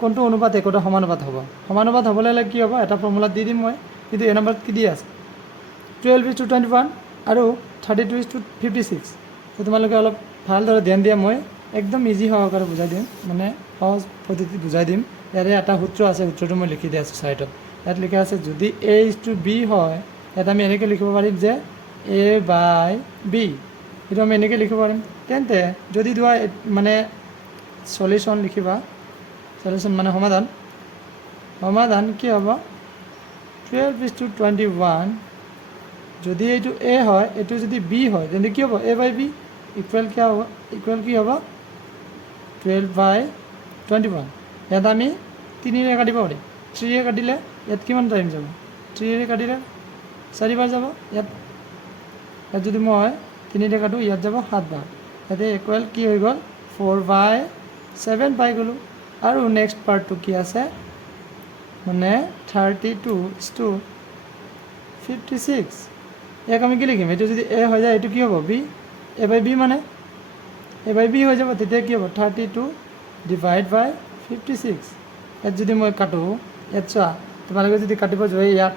কোনটো অনুপাত একোটা সমানুপাত হ'ব সমানুপাত হ'বলৈ হ'লে কি হ'ব এটা ফৰ্মুলাত দি দিম মই কিন্তু এই নম্বৰত কি দি আছে 12:21 আৰু 32:56 তো তোমালোকে অলপ ভালদৰে ধ্যান দিয়া মই একদম ইজি সহকাৰে বুজাই দিম মানে সহজ পদ্ধতিত বুজাই দিম ইয়াৰে এটা সূত্ৰ আছে সূত্ৰটো মই লিখি দি আছোঁ চাইডত ইয়াত লিখা আছে যদি A:B হয় ইয়াত আমি এনেকৈ লিখিব পাৰিম যে A/B এইটো আমি এনেকৈ লিখিব পাৰিম তেন্তে যদি তোমাৰ মানে সলিউশ্যন লিখিবা সলিউশ্যন মানে সমাধান কি হ'ব 12:21 যদি এইটো A হয় এইটো যদি B হয় তেন্তে কি হ'ব A/B ইকুৱেল কি হ'ব 12/21 ইয়াত আমি 3ৰে কাটিব পাৰিম 3ৰে কাটিলে ইয়াত কিমান টাইম যাব 3ৰে কাটিলে 4 বাৰ যাব ইয়াত যদি মই 3ৰে কাটো ইয়াত যাব 7 বাৰ ইয়াতে ইকুৱেল কি হৈ গ'ল 4/7 পাই গ'লোঁ আৰু নেক্সট পাৰ্টটো কি আছে মানে 32:56 ইয়াক আমি কি লিখিম এইটো যদি A হৈ যায় এইটো কি হ'ব B A/B মানে A/B হৈ যাব তেতিয়া কি হ'ব 32/56 ইয়াত যদি মই কাটো ইয়াত চোৱা তোমালোকে যদি কাটিব যোৱা ইয়াত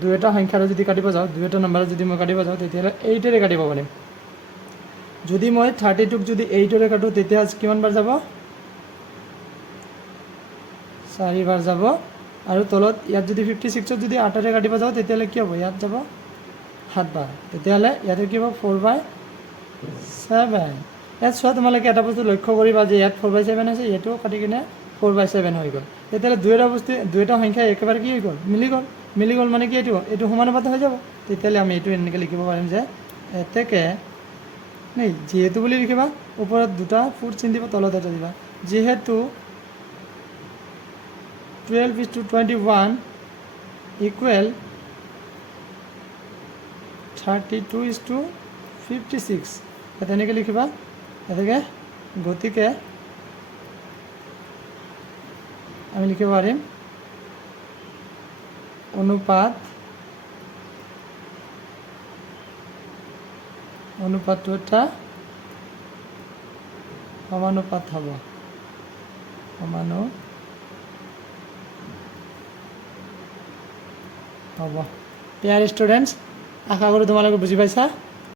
দুটা সংখ্যাৰে যদি কাটিব যাওঁ দুটা নম্বৰত যদি মই কাটিব যাওঁ তেতিয়াহ'লে 8ৰে কাটিব পাৰিম যদি মই 32ক যদি 8ৰে কাটো তেতিয়া কিমান বাৰ যাব 4 বাৰ যাব আৰু তলত ইয়াত যদি 56ত যদি 8ৰে কাটিব যাওঁ তেতিয়াহ'লে কি হ'ব ইয়াত যাব 7 বাৰ তেতিয়াহ'লে ইয়াতে কি হ'ব 4/7 ইয়াত চোৱা তোমালোকে এটা বস্তু লক্ষ্য কৰিবা যে ইয়াত 4/7 আছে ইয়াতো কাটি কিনে 4/7 হৈ গ'ল তেতিয়াহ'লে দুটা সংখ্যা একেবাৰে কি হৈ গ'ল মিলি গ'ল মানে কি এইটো সমানুপাত হৈ যাব তেতিয়াহ'লে আমি এইটো এনেকৈ লিখিব পাৰিম যে এতেকে নেই যিহেতু বুলি লিখিবা ওপৰত দুটা ফুট চিন দিবা তলত এটা দিবা যিহেতু 12:21 ইকুৱেল 32:56 ইয়াত এনেকৈ লিখিবা গতিকে আমি লিখিব পাৰিম অনুপাতটো এটা সমানুপাত হ'ব হ'ব ডিয়াৰ ষ্টুডেণ্টছ আশা কৰোঁ তোমালোকে বুজি পাইছা